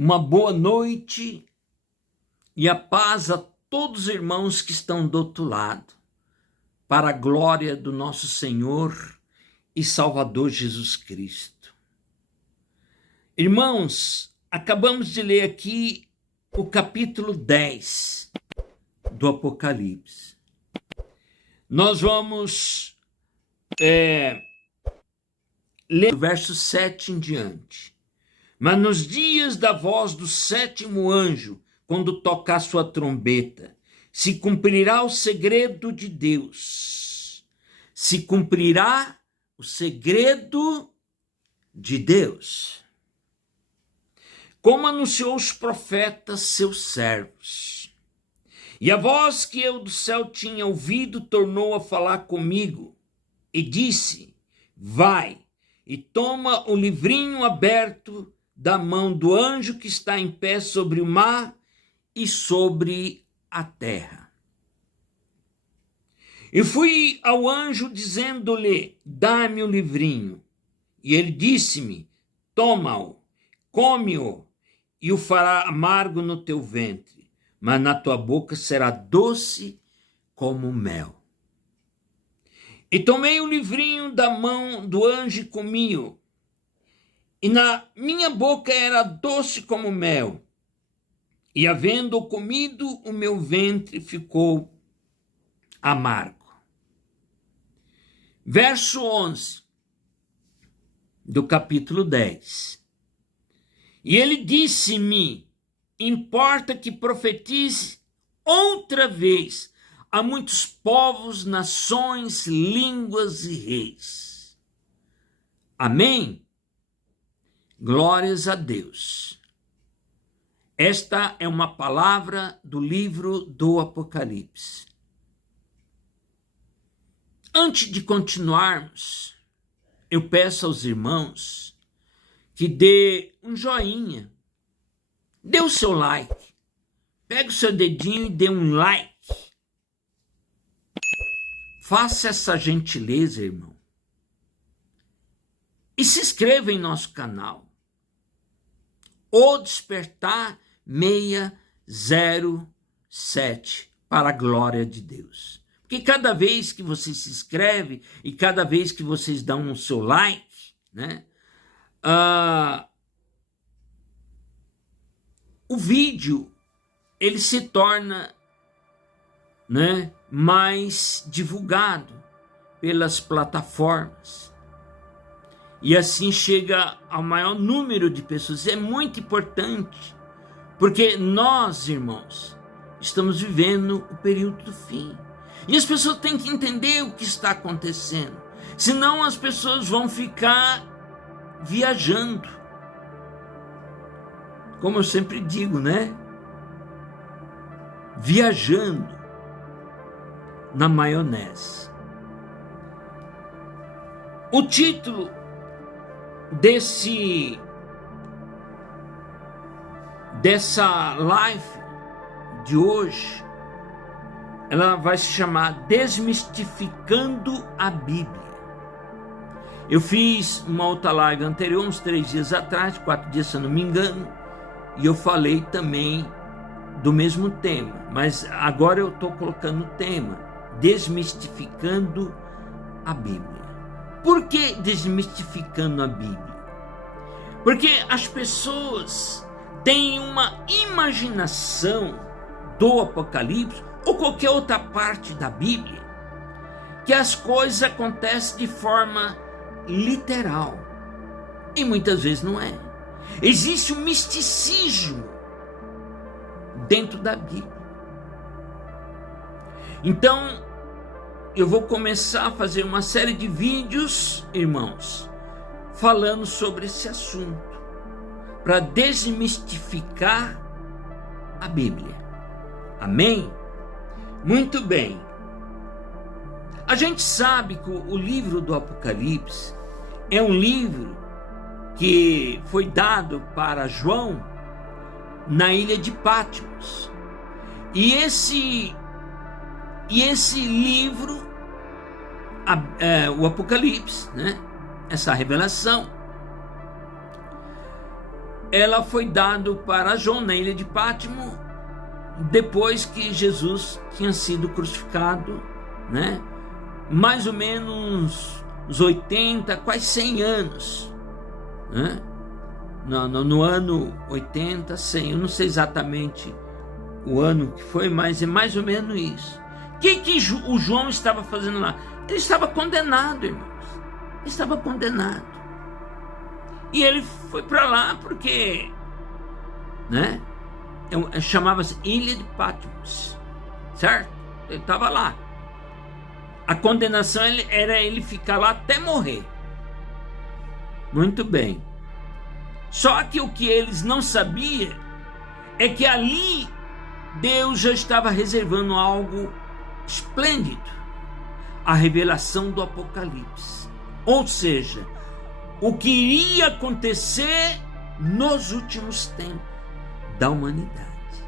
Uma boa noite e a paz a todos os irmãos que estão do outro lado, para a glória do nosso Senhor e Salvador Jesus Cristo. Irmãos, acabamos de ler aqui o capítulo 10 do Apocalipse. Nós vamos ler do verso 7 em diante. Mas nos dias da voz do sétimo anjo, quando tocar sua trombeta, se cumprirá o segredo de Deus. Se cumprirá o segredo de Deus. Como anunciou os profetas, seus servos. E a voz que eu do céu tinha ouvido tornou a falar comigo e disse: vai e toma o livrinho aberto da mão do anjo que está em pé sobre o mar e sobre a terra. E fui ao anjo dizendo-lhe: dá-me o livrinho. E ele disse-me: toma-o, come-o, e o fará amargo no teu ventre, mas na tua boca será doce como mel. E tomei o livrinho da mão do anjo e comi-o. E na minha boca era doce como mel, e havendo comido, o meu ventre ficou amargo. Verso 11 do capítulo 10. E ele disse-me: importa que profetize outra vez a muitos povos, nações, línguas e reis. Amém? Glórias a Deus. Esta é uma palavra do livro do Apocalipse. Antes de continuarmos, eu peço aos irmãos que dê um joinha, dê o seu like, pega o seu dedinho e dê um like. Faça essa gentileza, irmão. E se inscreva em nosso canal. O Despertar 607, para a glória de Deus. Porque cada vez que você se inscreve e cada vez que vocês dão o seu like, né, o vídeo ele se torna, né, mais divulgado pelas plataformas. E assim chega ao maior número de pessoas. É muito importante, porque nós, irmãos, estamos vivendo o período do fim. E as pessoas têm que entender o que está acontecendo. Senão as pessoas vão ficar viajando. Como eu sempre digo, né? Viajando na maionese. O título dessa live de hoje, ela vai se chamar Desmistificando a Bíblia. Eu fiz uma outra live anterior, uns 3 dias atrás, 4 dias se eu não me engano, e eu falei também do mesmo tema, mas agora eu estou colocando o tema Desmistificando a Bíblia. Por que desmistificando a Bíblia? Porque as pessoas têm uma imaginação do Apocalipse ou qualquer outra parte da Bíblia que as coisas acontecem de forma literal. E muitas vezes não é. Existe um misticismo dentro da Bíblia. Então, eu vou começar a fazer uma série de vídeos, irmãos, falando sobre esse assunto, para desmistificar a Bíblia. Amém? Muito bem. A gente sabe que o livro do Apocalipse é um livro que foi dado para João na ilha de Patmos. E esse livro, o Apocalipse, né? Essa revelação, ela foi dada para João na ilha de Pátimo, depois que Jesus tinha sido crucificado, né? Mais ou menos uns 80, quase 100 anos, né? No ano 80, 100, eu não sei exatamente o ano que foi, mas é mais ou menos isso. O que o João estava fazendo lá? Ele estava condenado, irmãos. Ele estava condenado. E ele foi para lá porque, né? Chamava-se Ilha de Patmos, certo? Ele estava lá. A condenação era ele ficar lá até morrer. Muito bem. Só que o que eles não sabiam é que ali Deus já estava reservando algo esplêndido, a revelação do Apocalipse. Ou seja, o que iria acontecer nos últimos tempos da humanidade.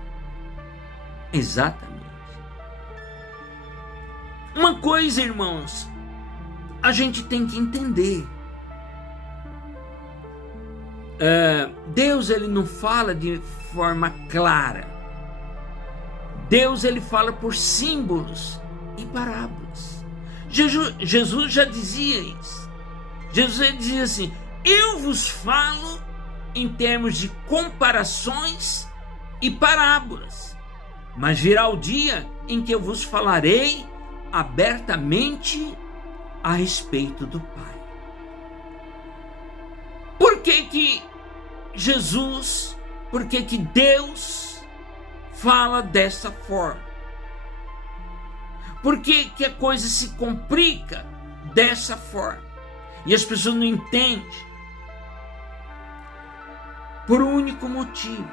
Exatamente. Uma coisa, irmãos, a gente tem que entender. Deus, ele não fala de forma clara. Deus, ele fala por símbolos e parábolas. Jesus já dizia isso. Jesus dizia assim: eu vos falo em termos de comparações e parábolas, mas virá o dia em que eu vos falarei abertamente a respeito do Pai. Por que Deus fala dessa forma? Por que a coisa se complica dessa forma? E as pessoas não entendem. Por um único motivo.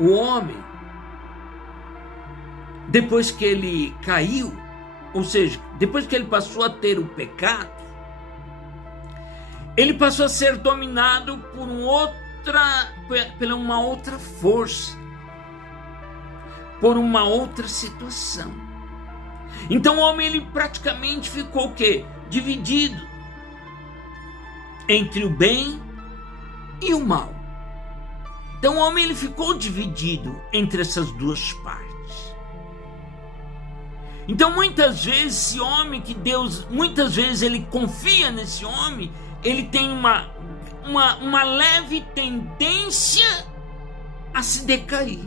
O homem, depois que ele caiu, ou seja, depois que ele passou a ter o pecado, ele passou a ser dominado por uma outra força, por uma outra situação. Então o homem, ele praticamente ficou o quê? Dividido entre o bem e o mal. Então o homem, ele ficou dividido entre essas duas partes. Então muitas vezes esse homem que Deus, muitas vezes ele confia nesse homem, ele tem uma leve tendência a se decair.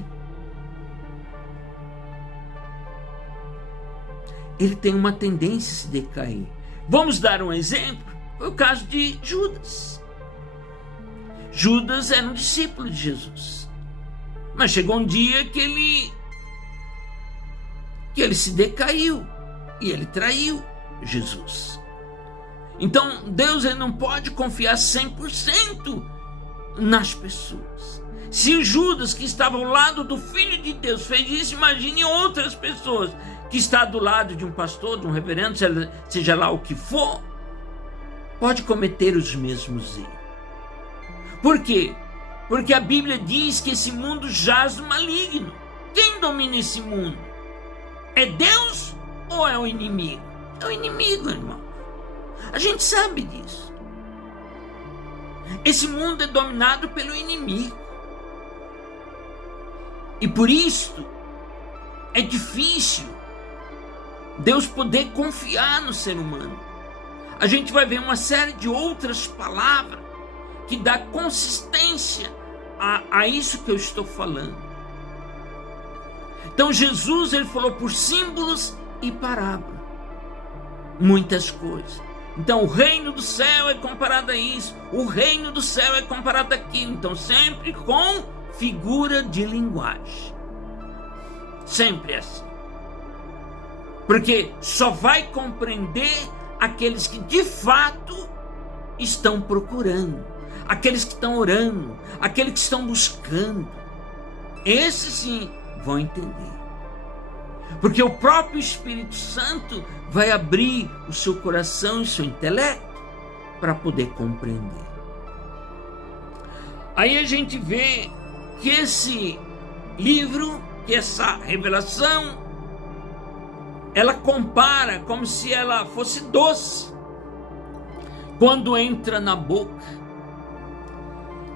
Ele tem uma tendência a se decair. Vamos dar um exemplo? Foi o caso de Judas. Judas era um discípulo de Jesus. Mas chegou um dia que ele se decaiu e ele traiu Jesus. Então Deus, ele não pode confiar 100% nas pessoas. Se o Judas, que estava ao lado do Filho de Deus, fez isso, imagine outras pessoas que estão do lado de um pastor, de um reverendo, seja lá o que for, pode cometer os mesmos erros. Por quê? Porque a Bíblia diz que esse mundo jaz no maligno. Quem domina esse mundo? É Deus ou é o inimigo? É o inimigo, irmão. A gente sabe disso. Esse mundo é dominado pelo inimigo. E por isso é difícil Deus poder confiar no ser humano. A gente vai ver uma série de outras palavras que dá consistência a isso que eu estou falando. Então Jesus, ele falou por símbolos e parábolas. Muitas coisas. Então o reino do céu é comparado a isso. O reino do céu é comparado àquilo. Então sempre com figura de linguagem. Sempre é assim. Porque só vai compreender aqueles que de fato estão procurando, aqueles que estão orando, aqueles que estão buscando. Esses sim vão entender. Porque o próprio Espírito Santo vai abrir o seu coração e o seu intelecto para poder compreender. Aí a gente vê que esse livro, que essa revelação, ela compara como se ela fosse doce quando entra na boca.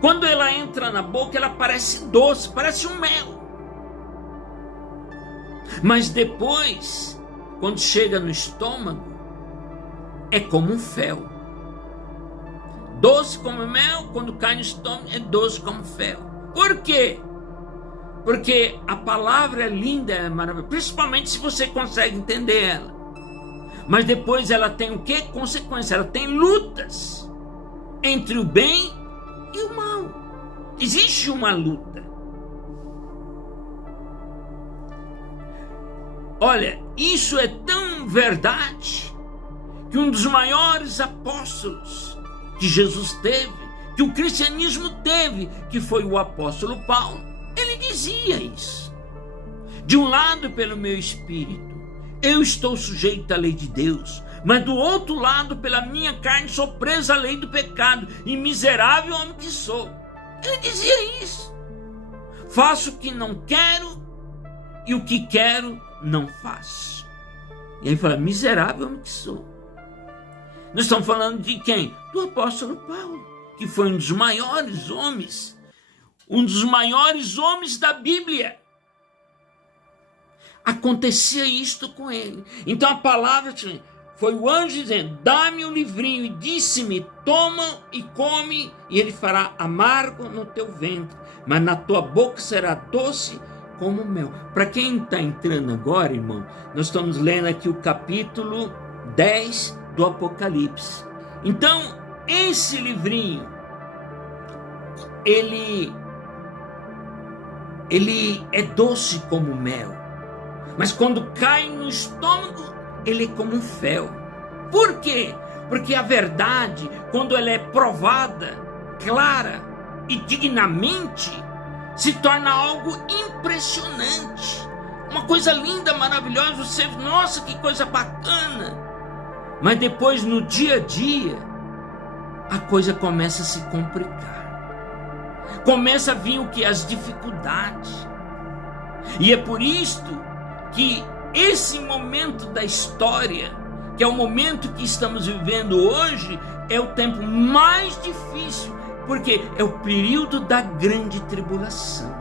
Quando ela entra na boca, ela parece doce, parece um mel. Mas depois, quando chega no estômago, é como um fel. Doce como mel, quando cai no estômago, é doce como fel. Por quê? Porque a palavra é linda, é maravilhosa, principalmente se você consegue entender ela. Mas depois ela tem o quê? Consequência. Ela tem lutas entre o bem e o mal. Existe uma luta. Olha, isso é tão verdade que um dos maiores apóstolos que Jesus teve, que o cristianismo teve, que foi o apóstolo Paulo, ele dizia isso. De um lado, pelo meu espírito, eu estou sujeito à lei de Deus, mas do outro lado, pela minha carne, sou preso à lei do pecado, e miserável homem que sou. Ele dizia isso. Faço o que não quero, e o que quero, não faço. E aí fala, miserável homem que sou. Nós estamos falando de quem? Do apóstolo Paulo, que foi um dos maiores homens da Bíblia. Acontecia isto com ele. Então a palavra foi o anjo dizendo, dá-me o livrinho, e disse-me, toma e come, e ele fará amargo no teu ventre, mas na tua boca será doce como mel. Para quem está entrando agora, irmão, nós estamos lendo aqui o capítulo 10 do Apocalipse. Então, esse livrinho, ele é doce como mel, mas quando cai no estômago, ele é como um fel. Por quê? Porque a verdade, quando ela é provada, clara e dignamente, se torna algo impressionante. Uma coisa linda, maravilhosa, você, nossa, que coisa bacana. Mas depois, no dia a dia, a coisa começa a se complicar. Começa a vir o que? As dificuldades. E é por isto que esse momento da história, que é o momento que estamos vivendo hoje, é o tempo mais difícil, porque é o período da grande tribulação.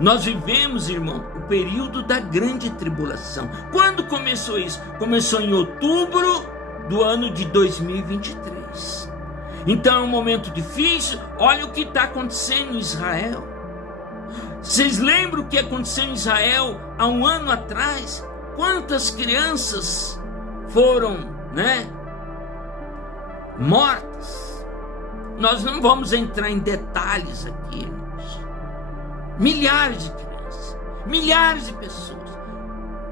Nós vivemos, irmão, o período da grande tribulação. Quando começou isso? Começou em outubro do ano de 2023. Então é um momento difícil. Olha o que está acontecendo em Israel. Vocês lembram o que aconteceu em Israel há um ano atrás? Quantas crianças foram, mortas? Nós não vamos entrar em detalhes aqui, irmãos. Milhares de crianças, milhares de pessoas.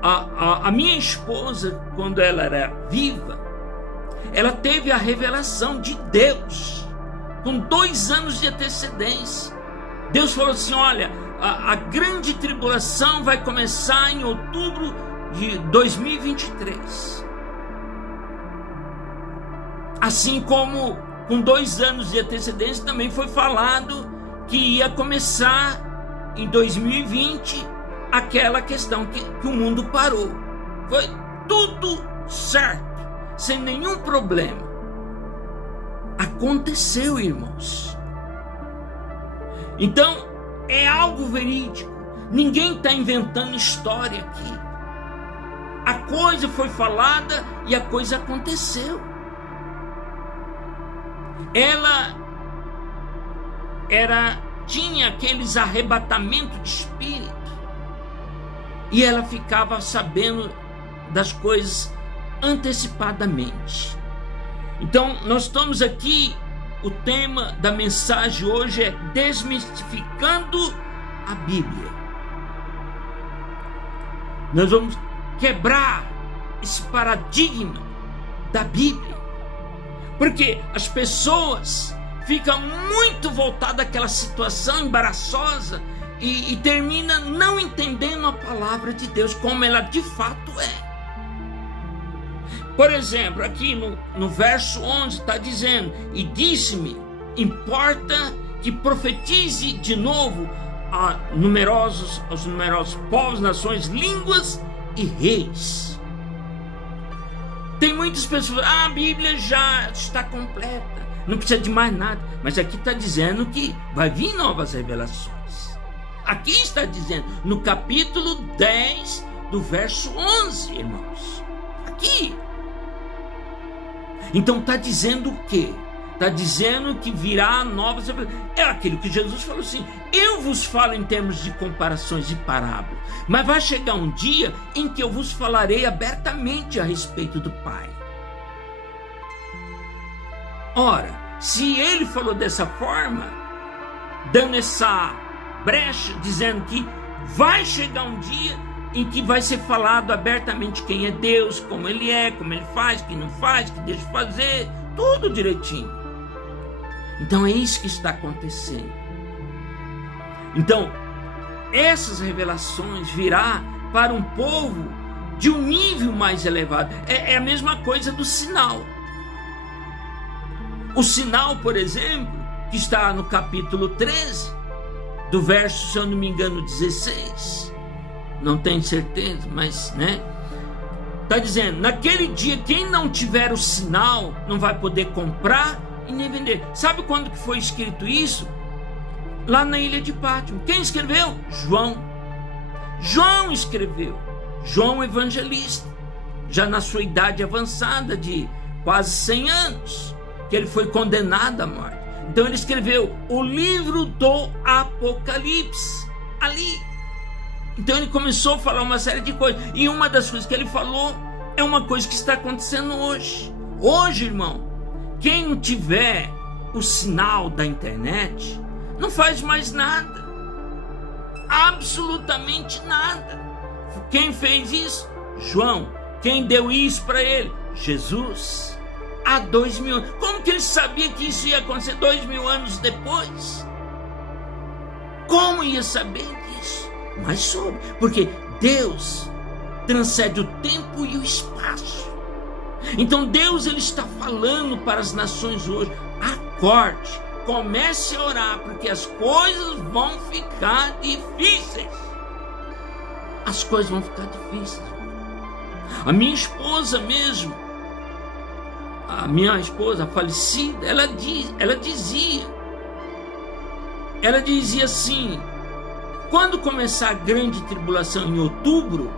A minha esposa, quando ela era viva, ela teve a revelação de Deus, com 2 anos de antecedência. Deus falou assim, olha, a grande tribulação vai começar em outubro de 2023. Assim como com 2 anos de antecedência também foi falado que ia começar em 2020 aquela questão que o mundo parou. Foi tudo certo, sem nenhum problema. Aconteceu, irmãos. Então, é algo verídico. Ninguém está inventando história aqui. A coisa foi falada e a coisa aconteceu. Ela tinha aqueles arrebatamentos de espírito, e ela ficava sabendo das coisas antecipadamente. Então, nós estamos aqui, o tema da mensagem hoje é desmistificando a Bíblia. Nós vamos quebrar esse paradigma da Bíblia, porque as pessoas ficam muito voltadas àquela situação embaraçosa e termina não entendendo a palavra de Deus como ela de fato é. Por exemplo, aqui no verso 11 está dizendo, e disse-me, importa que profetize de novo aos numerosos povos, nações, línguas e reis. Tem muitas pessoas, a Bíblia já está completa, não precisa de mais nada. Mas aqui está dizendo que vai vir novas revelações. Aqui está dizendo, no capítulo 10, do verso 11, irmãos. Aqui. Então está dizendo o quê? Está dizendo que virá novas revelações. É aquilo que Jesus falou assim: eu vos falo em termos de comparações e parábolas, mas vai chegar um dia em que eu vos falarei abertamente a respeito do Pai. Ora, se ele falou dessa forma, dando essa brecha, dizendo que vai chegar um dia em que vai ser falado abertamente quem é Deus, como ele é, como ele faz, quem não faz, que deixa de fazer, tudo direitinho. Então é isso que está acontecendo. Então, essas revelações virá para um povo de um nível mais elevado. É a mesma coisa do sinal. O sinal, por exemplo, que está no capítulo 13, do verso, se eu não me engano, 16, não tenho certeza, mas, está dizendo, naquele dia, quem não tiver o sinal, não vai poder comprar e nem vender. Sabe quando que foi escrito isso? Lá na ilha de Pátimo. Quem escreveu? João. João escreveu. João evangelista, já na sua idade avançada de quase 100 anos, que ele foi condenado à morte. Então ele escreveu o livro do Apocalipse, ali. Então ele começou a falar uma série de coisas, e uma das coisas que ele falou é uma coisa que está acontecendo hoje. Hoje, irmão, quem não tiver o sinal da internet, não faz mais nada, absolutamente nada. Quem fez isso? João. Quem deu isso para ele? Jesus. Há 2000 anos. Como que ele sabia que isso ia acontecer 2000 anos depois? Como ia saber disso? Mas soube, porque Deus transcende o tempo e o espaço. Então Deus, ele está falando para as nações hoje: acorde, comece a orar, porque as coisas vão ficar difíceis. As coisas vão ficar difíceis. A minha esposa mesmo, a minha esposa falecida, ela dizia assim: quando começar a grande tribulação em outubro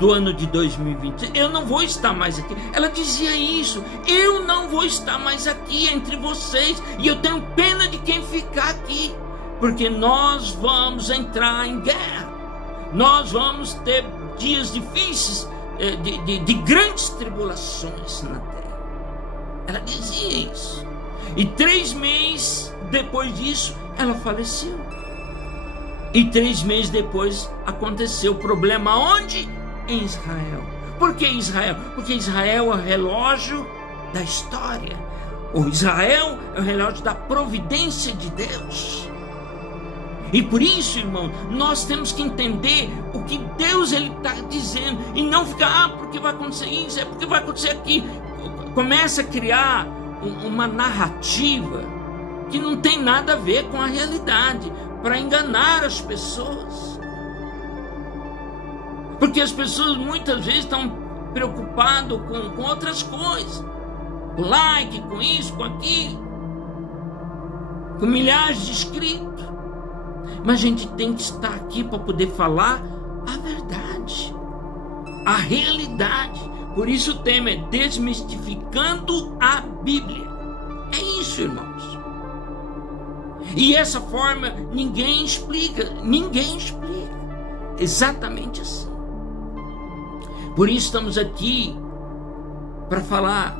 do ano de 2020, eu não vou estar mais aqui. Ela dizia isso: eu não vou estar mais aqui entre vocês, e eu tenho pena de quem ficar aqui, porque nós vamos entrar em guerra, nós vamos ter dias difíceis, de grandes tribulações na terra. Ela dizia isso. E 3 meses depois disso, ela faleceu. E 3 meses depois aconteceu o problema onde? Em Israel. Por que Israel? Porque Israel é o relógio da história. O Israel é o relógio da providência de Deus. E por isso, irmão, nós temos que entender o que Deus está dizendo, e não ficar, porque vai acontecer isso, é porque vai acontecer aqui. Começa a criar uma narrativa que não tem nada a ver com a realidade, para enganar as pessoas. Porque as pessoas muitas vezes estão preocupadas com outras coisas, com like, com isso, com aquilo, com milhares de inscritos. Mas a gente tem que estar aqui para poder falar a verdade, a realidade. Por isso o tema é desmistificando a Bíblia. É isso, irmãos. E essa forma ninguém explica. Exatamente assim. Por isso estamos aqui para falar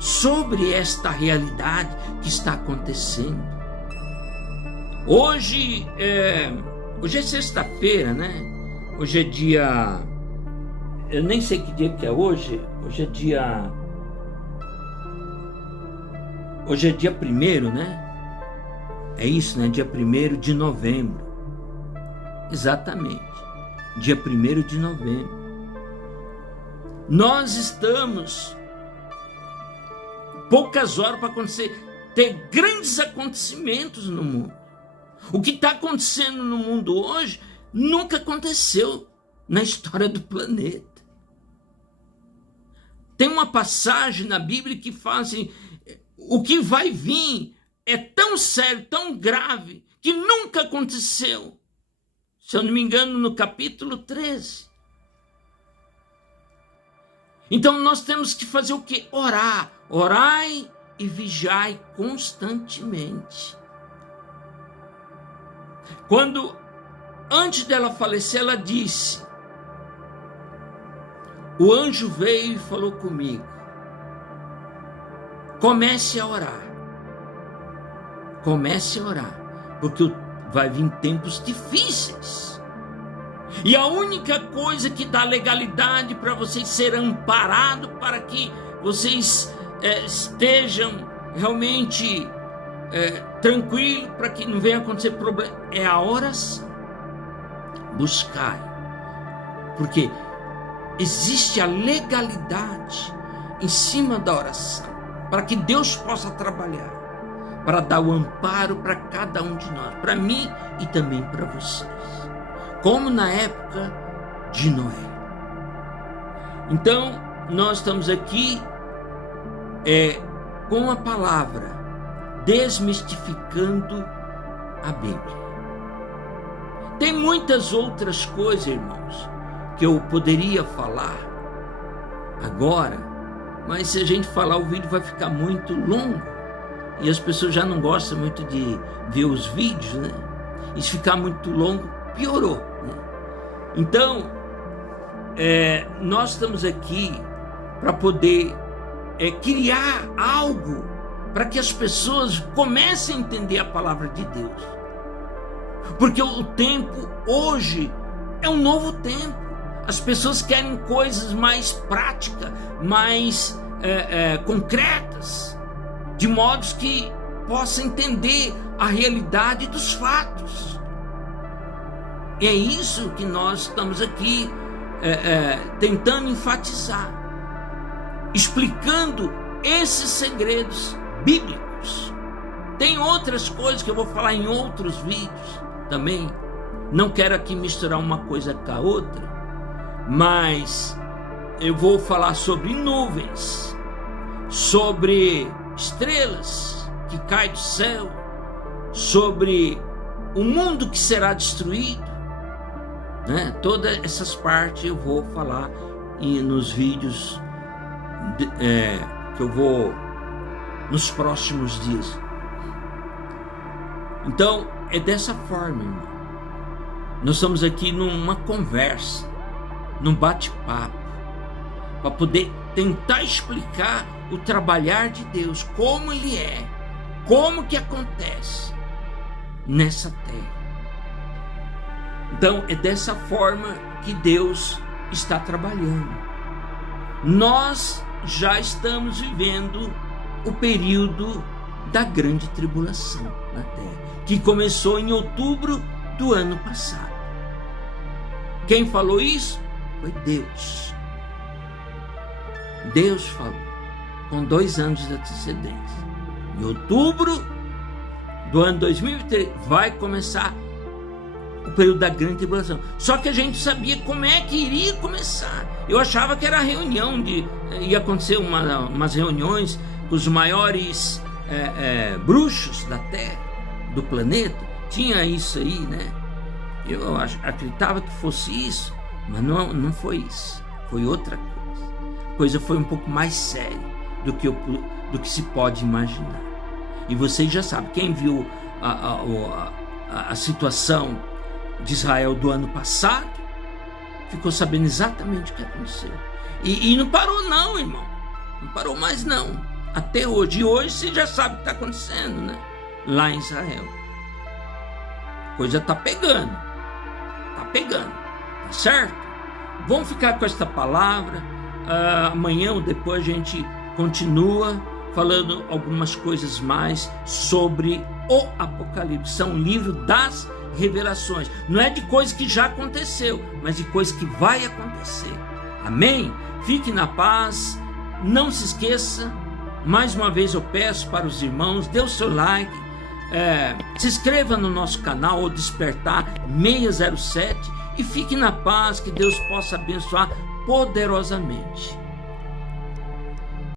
sobre esta realidade que está acontecendo. Hoje é sexta-feira, né? Hoje é dia... Eu nem sei que dia que é hoje. Hoje é dia 1º, né? É isso, né? Dia 1º de novembro. Exatamente. Dia 1º de novembro. Nós estamos poucas horas para ter grandes acontecimentos no mundo. O que está acontecendo no mundo hoje nunca aconteceu na história do planeta. Tem uma passagem na Bíblia que fala assim: o que vai vir é tão sério, tão grave, que nunca aconteceu. Se eu não me engano, no capítulo 13. Então nós temos que fazer o quê? Orar. Orai e vigiai constantemente. Quando, antes dela falecer, ela disse, o anjo veio e falou comigo, comece a orar. Comece a orar, porque vai vir tempos difíceis. E a única coisa que dá legalidade para vocês serem amparados, para que vocês estejam realmente tranquilos, para que não venha acontecer problema, é a oração. Buscai. Porque existe a legalidade em cima da oração, para que Deus possa trabalhar, para dar o amparo para cada um de nós, para mim e também para vocês, como na época de Noé. Então, nós estamos aqui com a palavra, desmistificando a Bíblia. Tem muitas outras coisas, irmãos, que eu poderia falar agora, mas se a gente falar, o vídeo vai ficar muito longo e as pessoas já não gostam muito de ver os vídeos, né? E se ficar muito longo, piorou, né? Então, nós estamos aqui para poder criar algo para que as pessoas comecem a entender a palavra de Deus. Porque o tempo hoje é um novo tempo. As pessoas querem coisas mais práticas, mais concretas, de modo que possa entender a realidade dos fatos. E é isso que nós estamos aqui tentando enfatizar, explicando esses segredos bíblicos. Tem outras coisas que eu vou falar em outros vídeos também. Não quero aqui misturar uma coisa com a outra, mas eu vou falar sobre nuvens, sobre estrelas que caem do céu, sobre o mundo que será destruído, né? Todas essas partes eu vou falar nos vídeos que eu vou nos próximos dias. Então é dessa forma, irmão. Nós estamos aqui numa conversa, num bate-papo, para poder tentar explicar o trabalhar de Deus, como ele é, como que acontece nessa terra. Então é dessa forma que Deus está trabalhando. Nós já estamos vivendo o período da grande tribulação na terra, que começou em outubro do ano passado. Quem falou isso? Foi Deus. Deus falou, com 2 anos de antecedência. Em outubro do ano 2003 vai começar o período da grande tribulação. Só que a gente sabia como é que iria começar. Eu achava que era reunião ia acontecer umas reuniões com os maiores bruxos da Terra, do planeta. Tinha isso aí, né? Eu acreditava que fosse isso, mas não foi isso. Foi outra coisa. A coisa foi um pouco mais séria do que se pode imaginar. E vocês já sabem, quem viu a situação de Israel do ano passado, ficou sabendo exatamente o que aconteceu. E não parou não, irmão. Não parou mais não. Até hoje. E hoje você já sabe o que está acontecendo, né? Lá em Israel. A coisa está pegando. Está pegando. Tá certo? Vamos ficar com esta palavra. Amanhã ou depois a gente continua falando algumas coisas mais sobre o Apocalipse. São um livro das revelações. Não é de coisa que já aconteceu, mas de coisa que vai acontecer. Amém? Fique na paz. Não se esqueça. Mais uma vez eu peço para os irmãos, dê o seu like, se inscreva no nosso canal, o Despertar 607, e fique na paz, que Deus possa abençoar poderosamente.